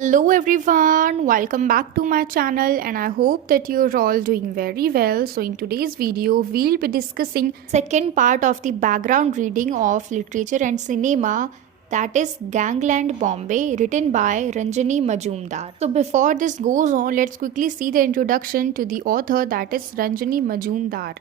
Hello everyone, welcome back to my channel and I hope that you're all doing very well. So in today's video, we'll be discussing second part of the background reading of literature and cinema, that is Gangland Bombay, written by Ranjani Majumdar. So before this goes on, let's quickly see the introduction to the author, that is Ranjani Majumdar.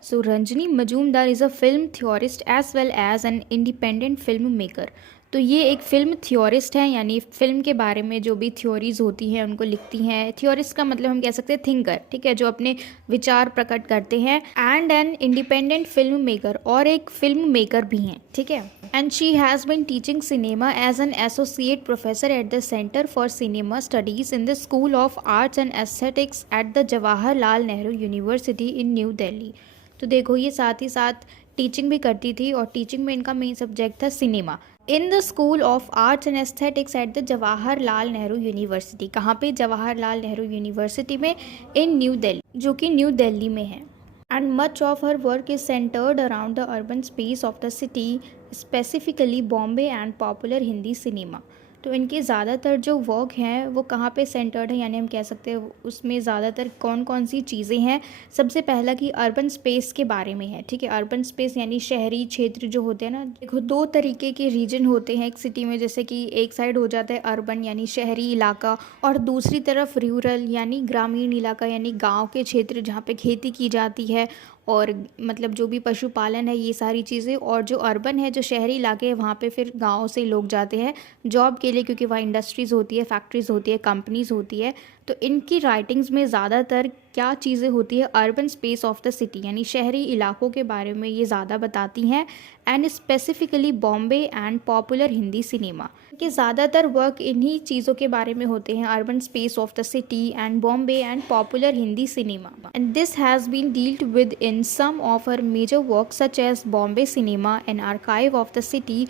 So Ranjani Majumdar is a film theorist as well as an independent filmmaker. तो ये एक film theorist हैं, यानी film के बारे में जो भी थ्योरीज़ होती हैं उनको लिखती हैं। थ्योरिस्ट का मतलब हम कह सकते हैं थिंकर, ठीक है, जो अपने विचार प्रकट करते हैं। And an independent film maker, और एक फिल्म मेकर भी हैं, ठीक है। And she has been teaching cinema as an associate professor at the centre for cinema studies in the school of arts and aesthetics at the Jawaharlal Nehru University in New Delhi. तो देखो, ये साथ ही साथ टीचिंग भी करती थी और टीचिंग में इनका मेन सब्जेक्ट था cinema. In the school of arts and aesthetics at the Jawaharlal Nehru university, कहाँ पे? जवाहरलाल नेहरू यूनिवर्सिटी में, इन न्यू दिल्ली, जो कि न्यू दिल्ली में है। And much of her work is centred around the urban space of the city, specifically Bombay and popular Hindi cinema. तो इनके ज़्यादातर जो वर्क हैं वो कहाँ पे सेंटर्ड है, यानी हम कह सकते हैं उसमें ज़्यादातर कौन कौन सी चीज़ें हैं। सबसे पहला कि अर्बन स्पेस के बारे में है, ठीक है। अर्बन स्पेस यानी शहरी क्षेत्र जो होते हैं ना, देखो दो तरीके के रीजन होते हैं एक सिटी में, जैसे कि एक साइड हो जाता है अर्बन यानी शहरी इलाका, और दूसरी तरफ रूरल यानी ग्रामीण इलाका, यानी गाँव के क्षेत्र जहाँ पे खेती की जाती है और मतलब जो भी पशुपालन है, ये सारी चीज़ें। और जो अर्बन है, जो शहरी इलाके हैं, वहाँ पे फिर गाँव से लोग जाते हैं जॉब के लिए, क्योंकि वहाँ इंडस्ट्रीज़ होती है, फैक्ट्रीज़ होती है, कंपनीज़ होती है। तो इनकी राइटिंग्स में ज़्यादातर क्या चीज़ें होती है, urban space of the city यानी शहरी इलाकों के बारे में ये ज़्यादा बताती हैं। And specifically Bombay and popular Hindi cinema के ज़्यादातर वर्क इन्हीं चीज़ों के बारे में होते हैं, urban space of the city and Bombay and popular Hindi cinema. And this has been dealt with in some of her major work such as Bombay cinema and archive of the city,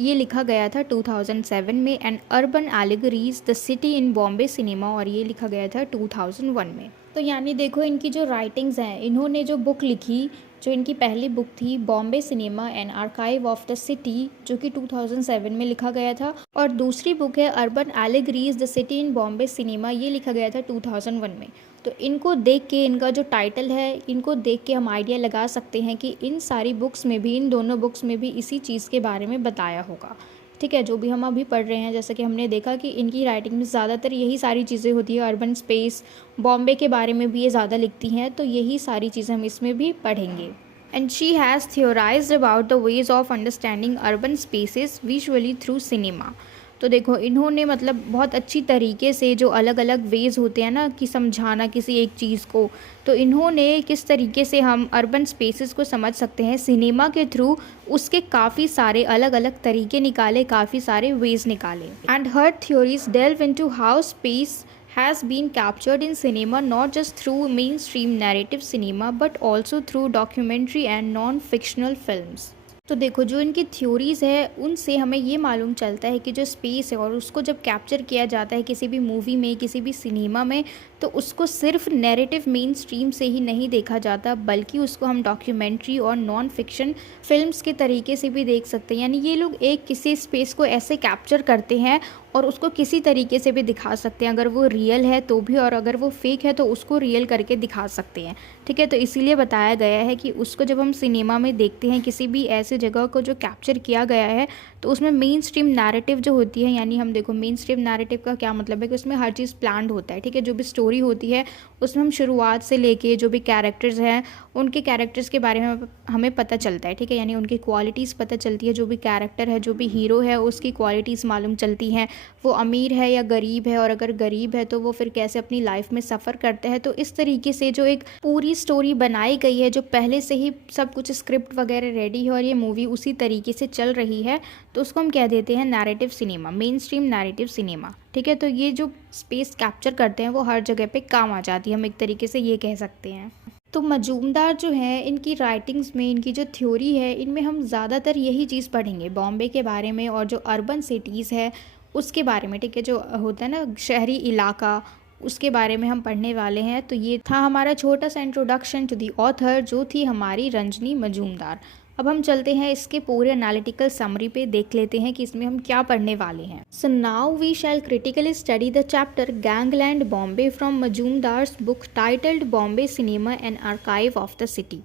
ये लिखा गया था 2007 में। And urban allegories the city in Bombay cinema, और ये लिखा गया था 2001 में। तो यानी देखो, इनकी जो राइटिंग्स हैं, इन्होंने जो बुक लिखी, जो इनकी पहली बुक थी Bombay cinema and archive of the city, जो कि 2007 में लिखा गया था, और दूसरी बुक है urban allegories the city in Bombay cinema, ये लिखा गया था 2001 में। तो इनको देख के, इनका जो टाइटल है, इनको देख के हम आइडिया लगा सकते हैं कि इन सारी बुक्स में भी, इन दोनों बुक्स में भी इसी चीज़ के बारे में बताया होगा, ठीक है, जो भी हम अभी पढ़ रहे हैं। जैसे कि हमने देखा कि इनकी राइटिंग में ज़्यादातर यही सारी चीज़ें होती है, अर्बन स्पेस, बॉम्बे के बारे में भी ये ज़्यादा लिखती हैं, तो यही सारी चीज़ें हम इसमें भी पढ़ेंगे। And she has theorized about the ways of understanding urban spaces visually through cinema. तो देखो, इन्होंने मतलब बहुत अच्छी तरीके से जो अलग अलग वेज़ होते हैं ना कि समझाना किसी एक चीज़ को, तो इन्होंने किस तरीके से हम अर्बन स्पेसेस को समझ सकते हैं सिनेमा के थ्रू, उसके काफ़ी सारे अलग अलग तरीके निकाले, काफ़ी सारे वेज़ निकाले। And her theories delve into how space has been captured in cinema, not just through mainstream narrative cinema but also through documentary and non-fictional films। तो देखो, जो इनकी थ्योरीज़ है उनसे हमें ये मालूम चलता है कि जो स्पेस है और उसको जब कैप्चर किया जाता है किसी भी मूवी में, किसी भी सिनेमा में, तो उसको सिर्फ नैरेटिव मेन स्ट्रीम से ही नहीं देखा जाता, बल्कि उसको हम डॉक्यूमेंट्री और नॉन फिक्शन फिल्म्स के तरीके से भी देख सकते हैं। यानी ये लोग एक किसी स्पेस को ऐसे कैप्चर करते हैं और उसको किसी तरीके से भी दिखा सकते हैं, अगर वो रियल है तो भी, और अगर वो फेक है तो उसको रियल करके दिखा सकते हैं, ठीक है। तो इसीलिए बताया गया है कि उसको जब हम सिनेमा में देखते हैं, किसी भी ऐसे जगह को जो कैप्चर किया गया है, तो उसमें मेन स्ट्रीम नैरेटिव जो होती है, यानी हम देखो मेन स्ट्रीम नैरेटिव का क्या मतलब है कि उसमें हर चीज़ प्लान्ड होता है, ठीक है। जो भी स्टोरी होती है उसमें हम शुरुआत से लेके जो भी कैरेक्टर्स हैं उनके कैरेक्टर्स के बारे में हमें पता चलता है, ठीक है, यानी उनकी क्वालिटीज़ पता चलती है। जो भी कैरेक्टर है, जो भी हीरो है, उसकी क्वालिटीज़ मालूम चलती हैं, वो अमीर है या गरीब है, और अगर गरीब है तो वो फिर कैसे अपनी लाइफ में सफ़र करता है। तो इस तरीके से जो एक पूरी स्टोरी बनाई गई है, जो पहले से ही सब कुछ स्क्रिप्ट वगैरह रेडी है और ये मूवी उसी तरीके से चल रही है, तो उसको हम कह देते हैं narrative cinema, main stream narrative cinema, ठीक है। तो ये जो स्पेस कैप्चर करते हैं वो हर जगह पे काम आ जाती है, हम एक तरीके से ये कह सकते हैं। तो मजूमदार जो है, इनकी राइटिंग्स में, इनकी जो थ्योरी है, इनमें हम ज़्यादातर यही चीज़ पढ़ेंगे, बॉम्बे के बारे में और जो अर्बन सिटीज़ है उसके बारे में, ठीक है, जो होता है ना शहरी इलाका, उसके बारे में हम पढ़ने वाले हैं। तो ये था हमारा छोटा सा इंट्रोडक्शन टू दी ऑथर, जो थी हमारी रंजनी मजूमदार। अब हम चलते हैं इसके पूरे एनालिटिकल समरी पे, देख लेते हैं कि इसमें हम क्या पढ़ने वाले हैं। So now we shall critically study the chapter gangland Bombay from Mazumdar's book titled Bombay cinema and archive of the city.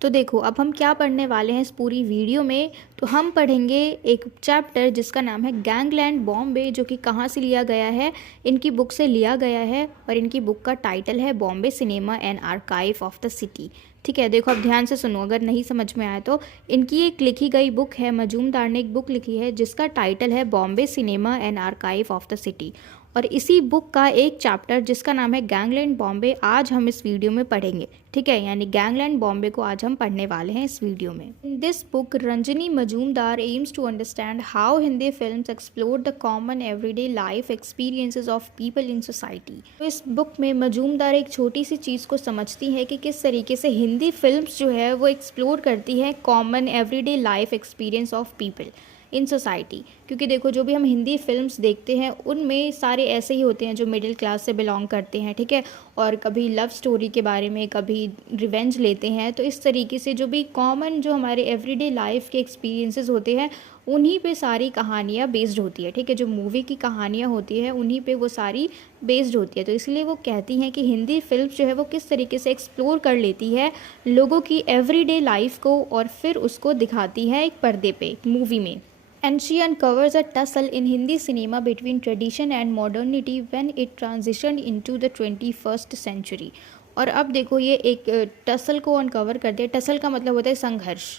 तो देखो अब हम क्या पढ़ने वाले हैं इस पूरी वीडियो में। तो हम पढ़ेंगे एक चैप्टर जिसका नाम है गैंगलैंड बॉम्बे, जो कि कहाँ से लिया गया है, इनकी बुक से लिया गया है, और इनकी बुक का टाइटल है Bombay cinema and archive of the city. ठीक है, देखो अब ध्यान से सुनो, अगर नहीं समझ में आया तो इनकी एक लिखी गई बुक है, मजूमदार ने एक बुक लिखी है जिसका टाइटल है Bombay cinema and archive of the city, और इसी बुक का एक चैप्टर जिसका नाम है गैंगलैंड बॉम्बे आज हम इस वीडियो में पढ़ेंगे। ठीक है, यानी गैंगलैंड बॉम्बे को आज हम पढ़ने वाले हैं इस वीडियो में। In this book Ranjani Mazumdar aims to understand how Hindi films explore the common everyday life experiences of people in society. तो इस बुक में मजूमदार एक छोटी सी चीज़ को समझती है कि किस तरीके से हिंदी फिल्म्स जो है वो एक्सप्लोर करती है common everyday life experience of people in society. क्योंकि देखो जो भी हम हिंदी फिल्म्स देखते हैं उनमें सारे ऐसे ही होते हैं जो मिडिल क्लास से बिलोंग करते हैं। ठीक है, और कभी लव स्टोरी के बारे में, कभी रिवेंज लेते हैं। तो इस तरीके से जो भी कॉमन जो हमारे एवरीडे लाइफ के एक्सपीरियंसेस होते हैं उन्हीं पे सारी कहानियाँ बेस्ड होती है। ठीक है, जो मूवी की कहानियाँ होती है उन्हीं पे वो सारी बेस्ड होती है। तो इसलिए वो कहती हैं कि हिंदी फिल्म जो है वो किस तरीके से एक्सप्लोर कर लेती है लोगों की एवरीडे लाइफ को, और फिर उसको दिखाती है एक पर्दे पे, एक मूवी में। And she uncovers a tussle in Hindi cinema between tradition and modernity when it transitioned into the 21st century। और अब देखो ये एक टसल को अनकवर करते हैं। टसल का मतलब होता है संघर्ष,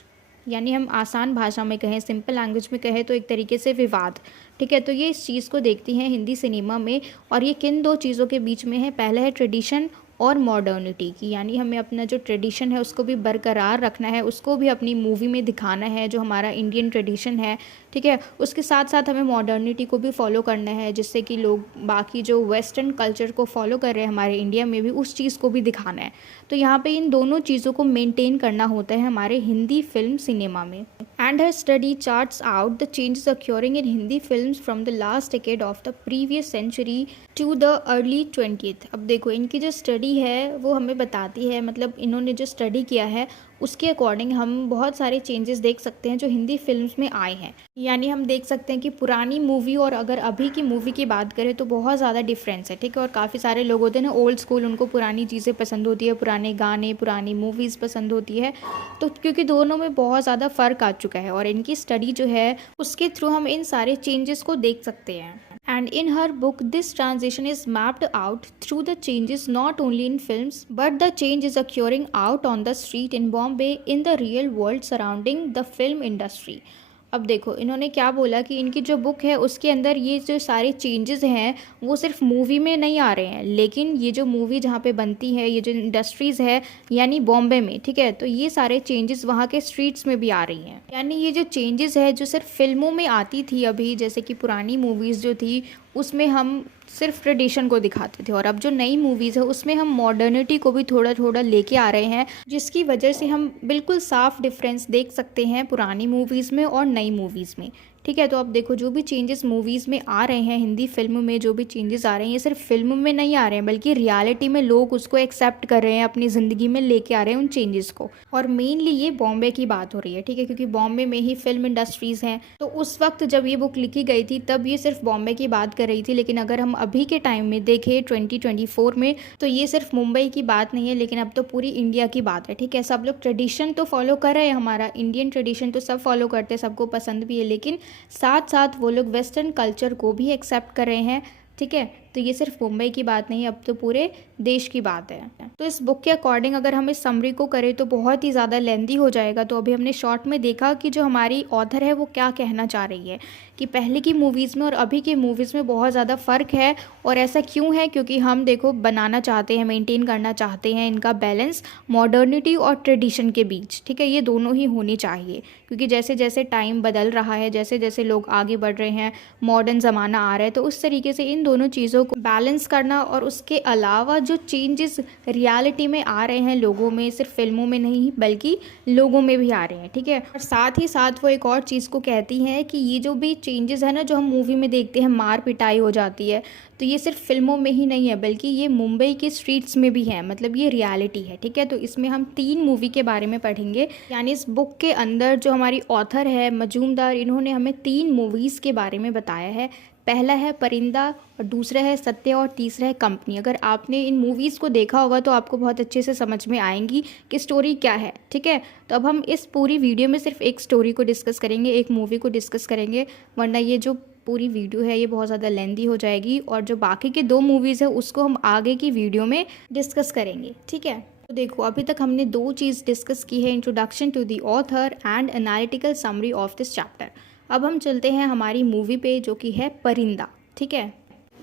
यानी हम आसान भाषा में कहें, सिंपल लैंग्वेज में कहें तो एक तरीके से विवाद। ठीक है, तो ये इस चीज़ को देखती हैं हिंदी सिनेमा में, और ये किन दो चीज़ों के बीच में है, पहले है ट्रेडिशन और मॉडर्निटी की, यानी हमें अपना जो ट्रेडिशन है उसको भी बरकरार रखना है, उसको भी अपनी मूवी में दिखाना है, जो हमारा इंडियन ट्रेडिशन है। ठीक है, उसके साथ साथ हमें मॉडर्निटी को भी फॉलो करना है, जिससे कि लोग बाकी जो वेस्टर्न कल्चर को फॉलो कर रहे हैं हमारे इंडिया में भी उस चीज़ को भी दिखाना है। तो यहाँ पे इन दोनों चीज़ों को मेंटेन करना होता है हमारे हिंदी फिल्म सिनेमा में। And her study charts out the changes occurring in Hindi films from the last decade of the previous century to the early 20th। अब देखो इनकी जो स्टडी है वो हमें बताती है, मतलब इन्होंने जो स्टडी किया है उसके अकॉर्डिंग हम बहुत सारे चेंजेस देख सकते हैं जो हिंदी फिल्म्स में आए हैं। यानी हम देख सकते हैं कि पुरानी मूवी और अगर अभी की मूवी की बात करें तो बहुत ज़्यादा डिफरेंस है। ठीक है, और काफ़ी सारे लोग होते हैं ना ओल्ड स्कूल, उनको पुरानी चीज़ें पसंद होती है, पुराने गाने, पुरानी मूवीज़ पसंद होती है। तो क्योंकि दोनों में बहुत ज़्यादा फ़र्क आ चुका है, और इनकी स्टडी जो है उसके थ्रू हम इन सारे चेंजेस को देख सकते हैं। And in her book, this transition is mapped out through the changes not only in films, but the change is occurring out on the street in Bombay in the real world surrounding the film industry। अब देखो इन्होंने क्या बोला कि इनकी जो book है उसके अंदर ये जो सारे चेंजेस हैं वो सिर्फ मूवी में नहीं आ रहे हैं, लेकिन ये जो मूवी जहाँ पे बनती है, ये जो इंडस्ट्रीज़ है यानी बॉम्बे में, ठीक है, तो ये सारे चेंजेस वहाँ के स्ट्रीट्स में भी आ रही हैं। यानी ये जो चेंजेस है जो सिर्फ फिल्मों में आती थी अभी, जैसे कि पुरानी मूवीज़ जो थी उसमें हम सिर्फ ट्रेडिशन को दिखाते थे, और अब जो नई मूवीज़ है उसमें हम मॉडर्निटी को भी थोड़ा थोड़ा लेके आ रहे हैं, जिसकी वजह से हम बिल्कुल साफ डिफरेंस देख सकते हैं पुरानी मूवीज़ में और नई मूवीज़ में। ठीक है, तो अब देखो जो भी चेंजेस मूवीज़ में आ रहे हैं, हिंदी फिल्म में जो भी चेंजेस आ रहे हैं, ये सिर्फ फिल्म में नहीं आ रहे हैं बल्कि रियलिटी में लोग उसको एक्सेप्ट कर रहे हैं, अपनी ज़िंदगी में लेके आ रहे हैं उन चेंजेस को। और मेनली ये बॉम्बे की बात हो रही है। ठीक है, क्योंकि बॉम्बे में ही फिल्म इंडस्ट्रीज़ हैं, तो उस वक्त जब ये बुक लिखी गई थी तब ये सिर्फ बॉम्बे की बात कर रही थी। लेकिन अगर हम अभी के टाइम में देखें 2024 में, तो ये सिर्फ मुंबई की बात नहीं है, लेकिन अब तो पूरी इंडिया की बात है। ठीक है, सब लोग ट्रेडिशन तो फॉलो कर रहे हैं, हमारा इंडियन ट्रेडिशन तो सब फॉलो करते हैं, सबको पसंद भी है, लेकिन साथ साथ वो लोग वेस्टर्न कल्चर को भी एक्सेप्ट कर रहे हैं। ठीक है, तो ये सिर्फ मुंबई की बात नहीं, अब तो पूरे देश की बात है। तो इस बुक के अकॉर्डिंग अगर हम इस समरी को करें तो बहुत ही ज़्यादा लेंदी हो जाएगा। तो अभी हमने शॉर्ट में देखा कि जो हमारी ऑथर है वो क्या कहना चाह रही है कि पहले की मूवीज़ में और अभी की मूवीज़ में बहुत ज़्यादा फ़र्क है। और ऐसा क्यों है? क्योंकि हम देखो बनाना चाहते हैं, मेंटेन करना चाहते हैं इनका बैलेंस मॉडर्निटी और ट्रेडिशन के बीच। ठीक है, ये दोनों ही होनी चाहिए, क्योंकि जैसे जैसे टाइम बदल रहा है, जैसे जैसे लोग आगे बढ़ रहे हैं, मॉडर्न ज़माना आ रहा है, तो उस तरीके से इन दोनों चीज़ों को बैलेंस करना, और उसके अलावा जो चेंजेस रियलिटी में आ रहे हैं लोगों में, सिर्फ फिल्मों में नहीं बल्कि लोगों में भी आ रहे हैं, ठीक है। और साथ ही साथ वो एक और चीज़ को कहती हैं कि ये जो भी चेंजेस है ना, जो हम मूवी में देखते हैं, मार पिटाई हो जाती है, तो ये सिर्फ फिल्मों में ही नहीं है बल्कि ये मुंबई के स्ट्रीट्स में भी है, मतलब ये रियलिटी है, ठीक है। तो इसमें हम 3 मूवी के बारे में पढ़ेंगे, यानी इस बुक के अंदर जो हमारी ऑथर है मजूमदार, इन्होंने हमें 3 मूवीज़ के बारे में बताया है। पहला है परिंदा, और दूसरा है सत्य, और तीसरा है कंपनी। अगर आपने इन मूवीज़ को देखा होगा तो आपको बहुत अच्छे से समझ में आएंगी कि स्टोरी क्या है, ठीक है। तो अब हम इस पूरी वीडियो में सिर्फ एक स्टोरी को डिस्कस करेंगे, एक मूवी को डिस्कस करेंगे, वरना ये जो पूरी वीडियो है ये बहुत ज़्यादा लेंदी हो जाएगी, और जो बाकी के 2 मूवीज़ है उसको हम आगे की वीडियो में डिस्कस करेंगे, ठीक है। तो देखो, अभी तक हमने 2 चीज़ डिस्कस की है, introduction to the author and analytical summary of this chapter. अब हम चलते हैं हमारी मूवी पे, जो कि है परिंदा, ठीक है।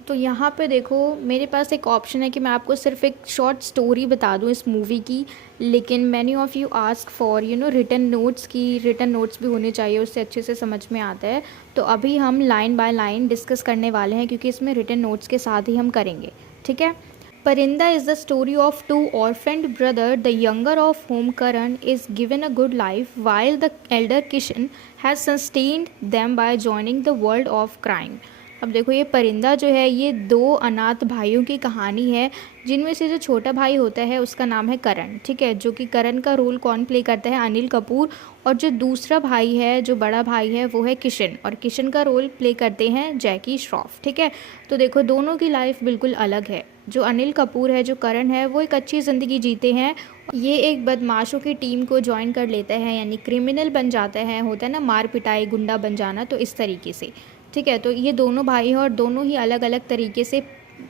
तो यहाँ पे देखो, मेरे पास एक ऑप्शन है कि मैं आपको सिर्फ एक शॉर्ट स्टोरी बता दूँ इस मूवी की, लेकिन many of you ask for written notes, की रिटन नोट्स भी होने चाहिए, उससे अच्छे से समझ में आता है। तो अभी हम लाइन बाय लाइन डिस्कस करने वाले हैं, क्योंकि इसमें रिटन नोट्स के साथ ही हम करेंगे, ठीक है। Parinda is the story of 2 orphaned brothers, the younger of whom Karan is given a good life, while the elder Kishan has sustained them by joining the world of crime. अब देखो, ये परिंदा जो है ये 2 अनाथ भाइयों की कहानी है, जिनमें से जो छोटा भाई होता है उसका नाम है करण, ठीक है। जो कि करण का रोल कौन प्ले करता है? अनिल कपूर। और जो दूसरा भाई है, जो बड़ा भाई है, वो है किशन, और किशन का रोल प्ले करते हैं जैकी श्रॉफ, ठीक है। तो देखो, दोनों की लाइफ बिल्कुल अलग है। जो अनिल कपूर है, जो करण है, वो एक अच्छी ज़िंदगी जीते हैं। ये एक बदमाशों की टीम को ज्वाइन कर लेता है, यानी क्रिमिनल बन जाता है, होता है ना मार पिटाई, गुंडा बन जाना, तो इस तरीके से, ठीक है। तो ये दोनों भाई हैं और दोनों ही अलग अलग तरीके से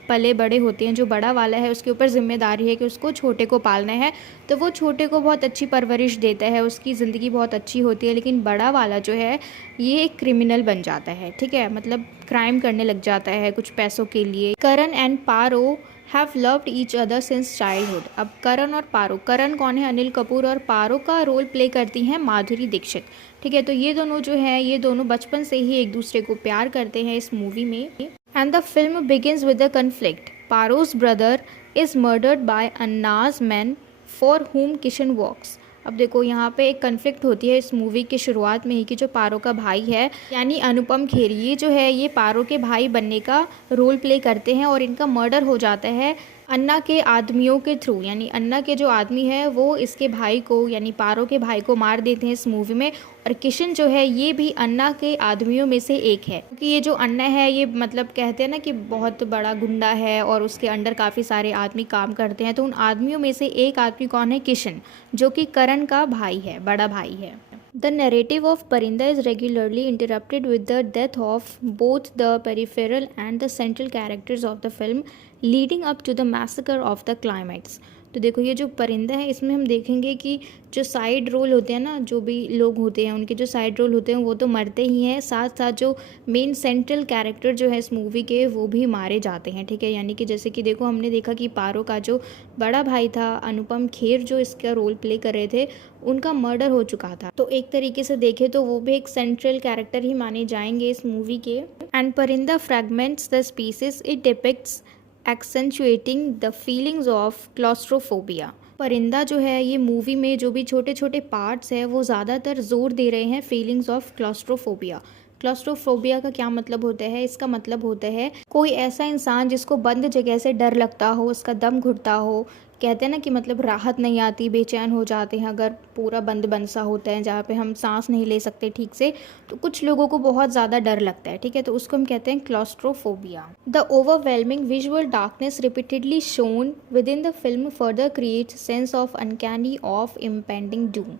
पले बड़े होते हैं। जो बड़ा वाला है उसके ऊपर जिम्मेदारी है कि उसको छोटे को पालना है, तो वो छोटे को बहुत अच्छी परवरिश देता है, उसकी ज़िंदगी बहुत अच्छी होती है। लेकिन बड़ा वाला जो है ये एक क्रिमिनल बन जाता है, ठीक है, मतलब क्राइम करने लग जाता है कुछ पैसों के लिए। Karan and Paro have loved each other since childhood. अब करण और पारो, करण कौन है? अनिल कपूर, और पारो का रोल प्ले करती हैं माधुरी दीक्षित, ठीक है। तो ये दोनों जो है, ये दोनों बचपन से ही एक दूसरे को प्यार करते हैं इस मूवी में। And the film begins with the conflict. पारो's brother is murdered by Anna's man for whom Kishan works. अब देखो, यहाँ पे एक कन्फ्लिक्ट होती है इस मूवी की शुरुआत में ही, कि जो पारो का भाई है यानी अनुपम खेर, ये जो है ये पारो के भाई बनने का रोल प्ले करते हैं, और इनका मर्डर हो जाता है अन्ना के आदमियों के थ्रू, यानी अन्ना के जो आदमी है वो इसके भाई को, यानी पारो के भाई को मार देते हैं इस मूवी में। और किशन जो है ये भी अन्ना के आदमियों में से एक है, क्योंकि ये जो अन्ना है ये मतलब कहते हैं ना कि बहुत बड़ा गुंडा है और उसके अंडर काफ़ी सारे आदमी काम करते हैं। तो उन आदमियों में से एक आदमी कौन है? किशन, जो कि करण का भाई है, बड़ा भाई है। The narrative of Parinda is regularly interrupted with the death of both the peripheral and the central characters of the film, leading up to the massacre of the climax. तो देखो, ये जो परिंदा है इसमें हम देखेंगे कि जो साइड रोल होते हैं ना, जो भी लोग होते हैं उनके जो साइड रोल होते हैं वो तो मरते ही हैं, साथ साथ जो मेन सेंट्रल कैरेक्टर जो है इस मूवी के वो भी मारे जाते हैं, ठीक है। यानी कि जैसे कि देखो, हमने देखा कि पारो का जो बड़ा भाई था अनुपम खेर, जो इसका रोल प्ले कर रहे थे, उनका मर्डर हो चुका था। तो एक तरीके से देखें तो वो भी एक सेंट्रल कैरेक्टर ही माने जाएंगे इस मूवी के। And Parinda fragments the species it depicts accentuating the feelings of claustrophobia. Parinda जो है ये मूवी में जो भी छोटे छोटे पार्ट्स है वो ज़्यादातर जोर दे रहे हैं फीलिंग्स ऑफ क्लॉस्ट्रोफोबिया। क्लॉस्ट्रोफोबिया का क्या मतलब होता है? इसका मतलब होता है कोई ऐसा इंसान जिसको बंद जगह से डर लगता हो, उसका दम घुटता हो, कहते हैं ना कि मतलब राहत नहीं आती, बेचैन हो जाते हैं अगर पूरा बंद बंद सा होता है जहाँ पे हम सांस नहीं ले सकते ठीक से, तो कुछ लोगों को बहुत ज़्यादा डर लगता है, ठीक है, तो उसको हम कहते हैं claustrophobia. The overwhelming visual darkness repeatedly shown with in the film further creates sense of uncanny of impending Doom.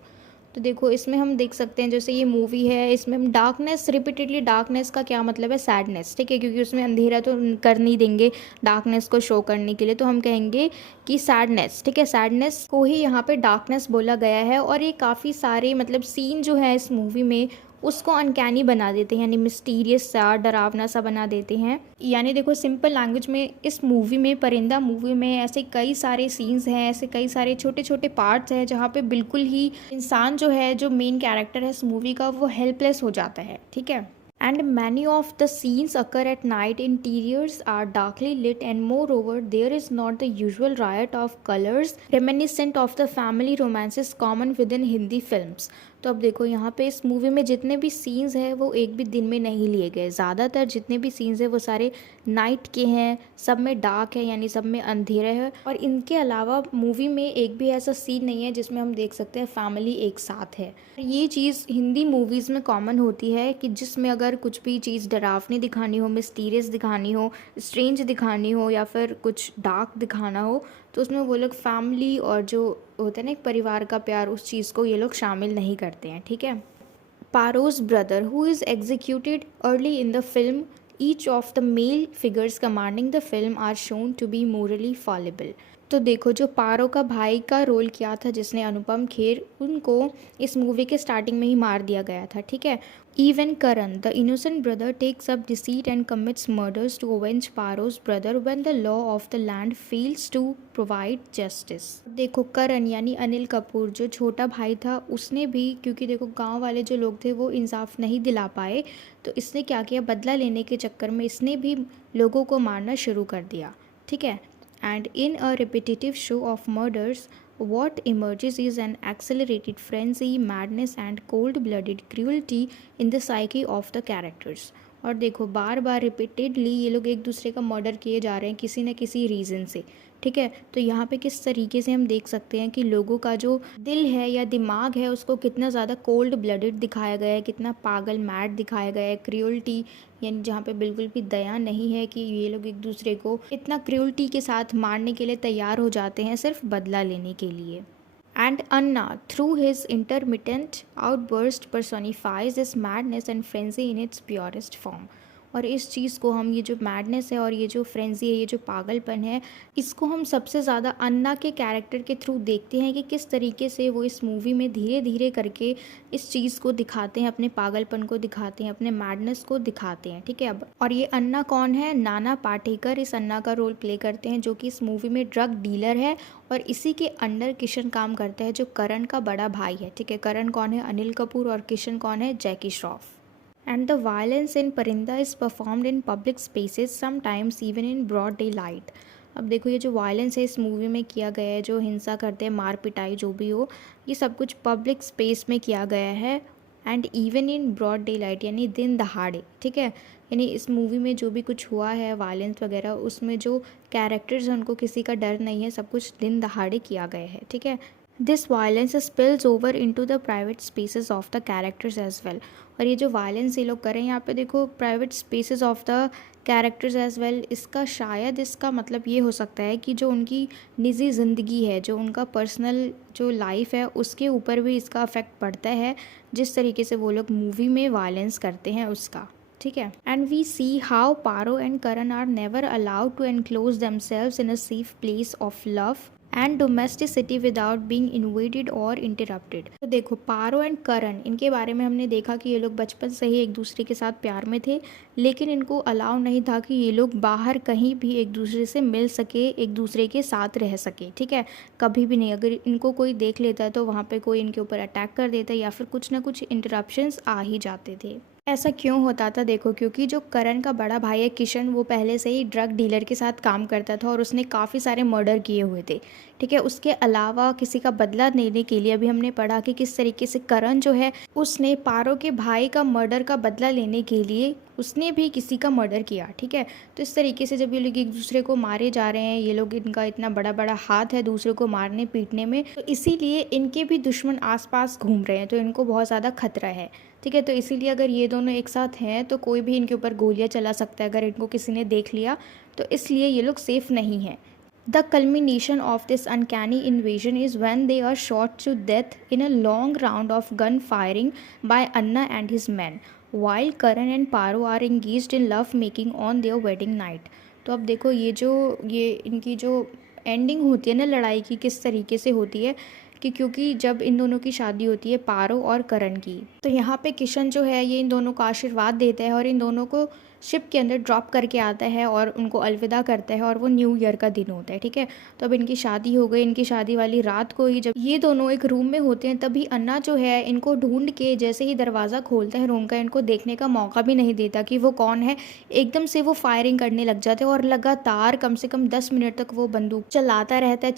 तो देखो, इसमें हम देख सकते हैं जैसे ये मूवी है, इसमें हम डार्कनेस रिपीटेडली, डार्कनेस का क्या मतलब है? सैडनेस, ठीक है, क्योंकि उसमें अंधेरा तो कर नहीं देंगे डार्कनेस को शो करने के लिए, तो हम कहेंगे कि सैडनेस, ठीक है, सैडनेस को ही यहाँ पे डार्कनेस बोला गया है। और ये काफ़ी सारे मतलब सीन जो है इस मूवी में उसको अनकैनी बना देते हैं, यानी मिस्टीरियस सा, डरावना सा बना देते हैं। यानी देखो, सिंपल लैंग्वेज में इस मूवी में, परिंदा मूवी में ऐसे कई सारे सीन्स हैं, ऐसे कई सारे छोटे छोटे पार्ट्स हैं जहाँ पे बिल्कुल ही इंसान जो है, जो मेन कैरेक्टर है इस मूवी का, वो हेल्पलेस हो जाता है, ठीक है। and many of the scenes occur at night. Interiors are darkly lit, and moreover there is not the usual riot of colors reminiscent of the family romances common within Hindi films. तो अब देखो यहाँ पे इस movie में जितने भी scenes हैं वो एक भी दिन में नहीं लिए गए, ज़्यादातर जितने भी सीन्स हैं वो सारे नाइट के हैं, सब में डार्क है यानी सब में अंधेरा है। और इनके अलावा मूवी में एक भी ऐसा सीन नहीं है जिसमें हम देख सकते हैं फैमिली एक साथ है। ये चीज़ हिंदी मूवीज़ में कॉमन होती है कि जिसमें अगर कुछ भी चीज़ डरावनी दिखानी हो, मिस्टीरियस दिखानी हो, स्ट्रेंज दिखानी हो या फिर कुछ डार्क दिखाना हो तो उसमें वो लोग फैमिली और जो होता है ना एक परिवार का प्यार, उस चीज़ को ये लोग शामिल नहीं करते हैं। ठीक है। पारो's brother, who is executed early in the film, each of the male figures commanding the film are shown to be morally fallible. तो देखो जो पारो का भाई का रोल किया था जिसने अनुपम खेर, उनको इस मूवी के स्टार्टिंग में ही मार दिया गया था। ठीक है। Even Karan, the innocent brother, takes up deceit and commits murders to avenge Paro's brother when the law of the land fails to provide justice. देखो करण यानी अनिल कपूर जो छोटा भाई था, उसने भी, क्योंकि देखो गांव वाले जो लोग थे वो इंसाफ नहीं दिला पाए, तो इसने क्या किया, बदला लेने के चक्कर में इसने भी लोगों को मारना शुरू कर दिया। ठीक है। And in a repetitive show of murders, what emerges is an accelerated frenzy, madness and cold-blooded cruelty in the psyche of the characters. और देखो बार बार रिपीटेडली ये लोग एक दूसरे का मर्डर किए जा रहे हैं किसी न किसी रीज़न से। ठीक है। तो यहाँ पे किस तरीके से हम देख सकते हैं कि लोगों का जो दिल है या दिमाग है उसको कितना ज़्यादा कोल्ड ब्लडेड दिखाया गया है, कितना पागल मैड दिखाया गया है, क्रियोल्टी यानी जहाँ पे बिल्कुल भी दया नहीं है कि ये लोग एक दूसरे को इतना क्रियोल्टी के साथ मारने के लिए तैयार हो जाते हैं सिर्फ बदला लेने के लिए। And Anna, through his intermittent outburst, personifies this madness and frenzy in its purest form. और इस चीज़ को हम, ये जो मैडनेस है और ये जो फ्रेंजी है, ये जो पागलपन है, इसको हम सबसे ज़्यादा अन्ना के कैरेक्टर के थ्रू देखते हैं कि किस तरीके से वो इस मूवी में धीरे धीरे करके इस चीज़ को दिखाते हैं, अपने पागलपन को दिखाते हैं, अपने मैडनेस को दिखाते हैं। ठीक है। अब और ये अन्ना कौन है, नाना पाटेकर इस अन्ना का रोल प्ले करते हैं जो कि इस मूवी में ड्रग डीलर है और इसी के अंडर किशन काम करता है जो करण का बड़ा भाई है। ठीक है। करण कौन है, अनिल कपूर, और किशन कौन है, जैकी Shroff. And the violence in Parinda is performed in public spaces, sometimes even in broad daylight. अब देखो ये जो वायलेंस है इस मूवी में किया गया है, जो हिंसा करते हैं, मार पिटाई जो भी हो, ये सब कुछ पब्लिक स्पेस में किया गया है and even in broad daylight यानी दिन दहाड़े। ठीक है। यानी इस मूवी में जो भी कुछ हुआ है वायलेंस वगैरह, उसमें जो कैरेक्टर्स हैं उनको किसी का डर नहीं है, सब कुछ दिन दहाड़े किया गया है। ठीक है। This violence spills over into the private spaces of the characters as well. और ये जो वायलेंस ये लोग करें यहाँ पे देखो, private spaces of the characters as well, इसका शायद इसका मतलब ये हो सकता है कि जो उनकी निजी ज़िंदगी है, जो उनका पर्सनल जो लाइफ है, उसके ऊपर भी इसका अफेक्ट पड़ता है, जिस तरीके से वो लोग मूवी में वायलेंस करते हैं उसका। ठीक है। And we see how Paro and Karan are never allowed to enclose themselves in a safe place of love and domesticity without being invaded or interrupted. तो देखो पारो एंड करण, इनके बारे में हमने देखा कि ये लोग बचपन से ही एक दूसरे के साथ प्यार में थे, लेकिन इनको अलाउ नहीं था कि ये लोग बाहर कहीं भी एक दूसरे से मिल सके, एक दूसरे के साथ रह सके। ठीक है। कभी भी नहीं, अगर इनको कोई देख लेता है तो वहाँ पे कोई इनके ऊपर अटैक कर देता है या फिर कुछ ना कुछ इंटरप्शंस आ ही जाते थे। ऐसा क्यों होता था, देखो क्योंकि जो करण का बड़ा भाई है किशन, वो पहले से ही ड्रग डीलर के साथ काम करता था और उसने काफ़ी सारे मर्डर किए हुए थे। ठीक है। उसके अलावा किसी का बदला लेने के लिए अभी हमने पढ़ा कि किस तरीके से करण जो है उसने पारो के भाई का मर्डर का बदला लेने के लिए उसने भी किसी का मर्डर किया। ठीक है। तो इस तरीके से जब ये लोग एक दूसरे को मारे जा रहे हैं, ये लोग, इनका इतना बड़ा बड़ा हाथ है दूसरे को मारने पीटने में, तो इसीलिए इनके भी दुश्मन आसपास घूम रहे हैं, तो इनको बहुत ज़्यादा खतरा है। ठीक है। तो इसीलिए अगर ये दोनों एक साथ हैं तो कोई भी इनके ऊपर गोलियां चला सकता है अगर इनको किसी ने देख लिया, तो इसलिए ये लोग सेफ नहीं हैं। The culmination of this uncanny invasion is when they are shot to death in a long round of gun firing by Anna and his men, while Karan and Paro are engaged in love making on their wedding night. तो अब देखो ये इनकी जो ending होती है ना लड़ाई की, किस तरीके से होती है कि क्योंकि जब इन दोनों की शादी होती है पारो और करण की, तो यहाँ पे किशन जो है ये इन दोनों को आशीर्वाद देता है और इन दोनों को शिप के अंदर ड्रॉप करके आता है और उनको अलविदा करता है, और वो न्यू ईयर का दिन होता है, ठीक है। तो अब इनकी शादी हो गई। इनकी शादी वाली रात को ही जब ये दोनों एक रूम में होते हैं, तभी अन्ना जो है इनको ढूंढ के जैसे ही दरवाज़ा खोलता है रूम का, इनको देखने का मौका भी नहीं देता कि वो कौन है। एकदम से वो फायरिंग करने लग जाते हैं और लगातार कम से कम 10 मिनट तक वो बंदूक चलाता रहता है।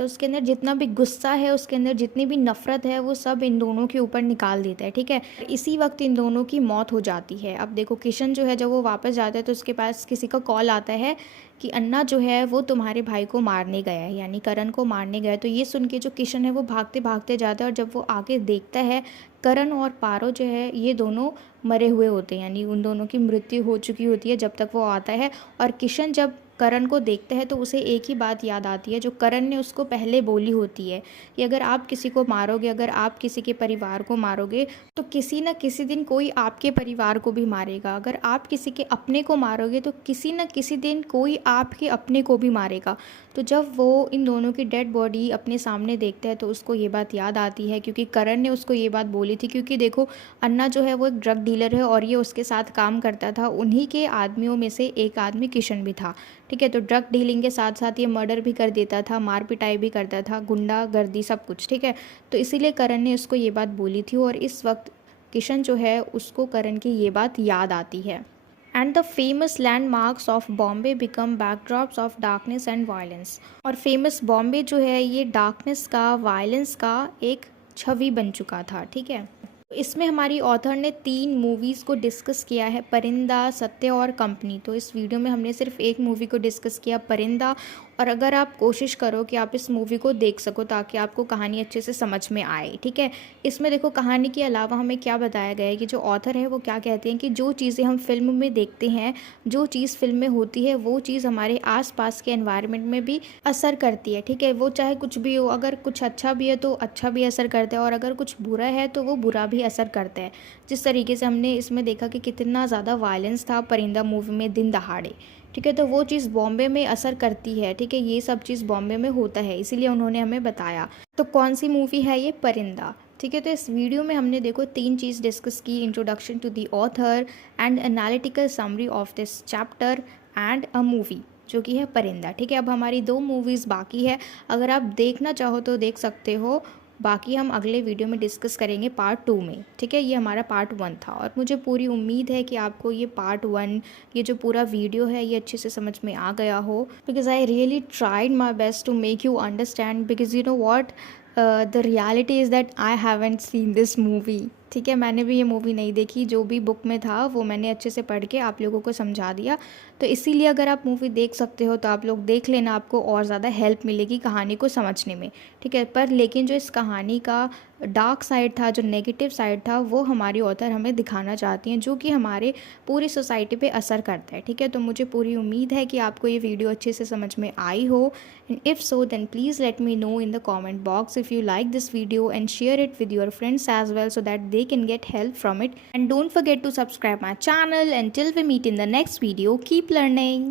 उसके अंदर जितना भी गुस्सा है, उसके अंदर जितनी भी नफरत है, वो सब इन दोनों के ऊपर निकाल देता है, ठीक है। इसी वक्त इन दोनों की मौत हो जाती है। अब देखो किशन जो है जब वो वापस जाता है तो उसके पास किसी का कॉल आता है कि अन्ना जो है वो तुम्हारे भाई को मारने गया है, यानी करण को मारने गया है। तो ये सुन के जो किशन है वो भागते भागते जाता है, और जब वो आगे देखता है करण और पारो जो है ये दोनों मरे हुए होते हैं, यानी उन दोनों की मृत्यु हो चुकी होती है जब तक वो आता है। और किशन जब करण को देखता है तो उसे एक ही बात याद आती है जो करण ने उसको पहले बोली होती है कि अगर आप किसी को मारोगे, अगर आप किसी के परिवार को मारोगे, तो किसी न किसी दिन कोई आपके परिवार को भी मारेगा। अगर आप किसी के अपने को मारोगे तो किसी न किसी दिन कोई आपके अपने को भी मारेगा। तो जब वो इन दोनों की डेड बॉडी अपने सामने देखता है तो उसको ये बात याद आती है, क्योंकि करण ने उसको ये बात बोली थी। क्योंकि देखो अन्ना जो है वो एक ड्रग डीलर है और ये उसके साथ काम करता था। उन्हीं के आदमियों में से एक आदमी किशन भी था, ठीक है। तो ड्रग डीलिंग के साथ साथ ये मर्डर भी कर देता था, मार पिटाई भी करता था, गुंडागर्दी सब कुछ, ठीक है। तो इसीलिए करण ने उसको ये बात बोली थी, और इस वक्त किशन जो है उसको करण की ये बात याद आती है। And the famous landmarks of Bombay become backdrops of darkness and violence. और फेमस बॉम्बे जो है ये डार्कनेस का, वायलेंस का एक छवि बन चुका था, ठीक है। इसमें हमारी ऑथर ने 3 मूवीज़ को डिस्कस किया है, परिंदा, सत्य और कंपनी। तो इस वीडियो में हमने सिर्फ एक मूवी को डिस्कस किया, परिंदा। और अगर आप कोशिश करो कि आप इस मूवी को देख सको ताकि आपको कहानी अच्छे से समझ में आए, ठीक है। इसमें देखो कहानी के अलावा हमें क्या बताया गया है कि जो ऑथर है वो क्या कहते हैं कि जो चीज़ें हम फिल्म में देखते हैं, जो चीज़ फिल्म में होती है, वो चीज़ हमारे आसपास के एनवायरनमेंट में भी असर करती है, ठीक है। वो चाहे कुछ भी हो, अगर कुछ अच्छा भी है तो अच्छा भी असर करता है, और अगर कुछ बुरा है तो वो बुरा भी असर करता है। जिस तरीके से हमने इसमें देखा कि कितना ज़्यादा वायलेंस था परिंदा मूवी में दिन दहाड़े, ठीक है। तो वो चीज़ बॉम्बे में असर करती है, ठीक है। ये सब चीज़ बॉम्बे में होता है, इसीलिए उन्होंने हमें बताया। तो कौन सी मूवी है ये? परिंदा, ठीक है। तो इस वीडियो में हमने देखो 3 चीज़ डिस्कस की, introduction to the author and analytical summary of this chapter and a movie जो कि है परिंदा, ठीक है। अब हमारी 2 मूवीज़ बाकी है, अगर आप देखना चाहो तो देख सकते हो, बाकी हम अगले वीडियो में डिस्कस करेंगे पार्ट 2 में, ठीक है। ये हमारा पार्ट 1 था, और मुझे पूरी उम्मीद है कि आपको ये पार्ट 1, ये जो पूरा वीडियो है ये अच्छे से समझ में आ गया हो, because I really tried my best to make you understand, because you know what, the reality is that I haven't seen this movie, ठीक है। मैंने भी ये मूवी नहीं देखी, जो भी बुक में था वो मैंने अच्छे से पढ़ के आप लोगों को समझा दिया। तो इसीलिए अगर आप मूवी देख सकते हो तो आप लोग देख लेना, आपको और ज़्यादा हेल्प मिलेगी कहानी को समझने में, ठीक है। पर लेकिन जो इस कहानी का डार्क साइड था, जो नेगेटिव साइड था, वो हमारी ऑथर हमें दिखाना चाहती हैं, जो कि हमारे पूरी सोसाइटी पे असर करता है, ठीक है। तो मुझे पूरी उम्मीद है कि आपको ये वीडियो अच्छे से समझ में आई हो, and if so then please let me know in the comment box if you like this video, and share it with your friends as well so that they can get help from it. And don't forget to subscribe my channel. Until we meet in the next video, keep learning.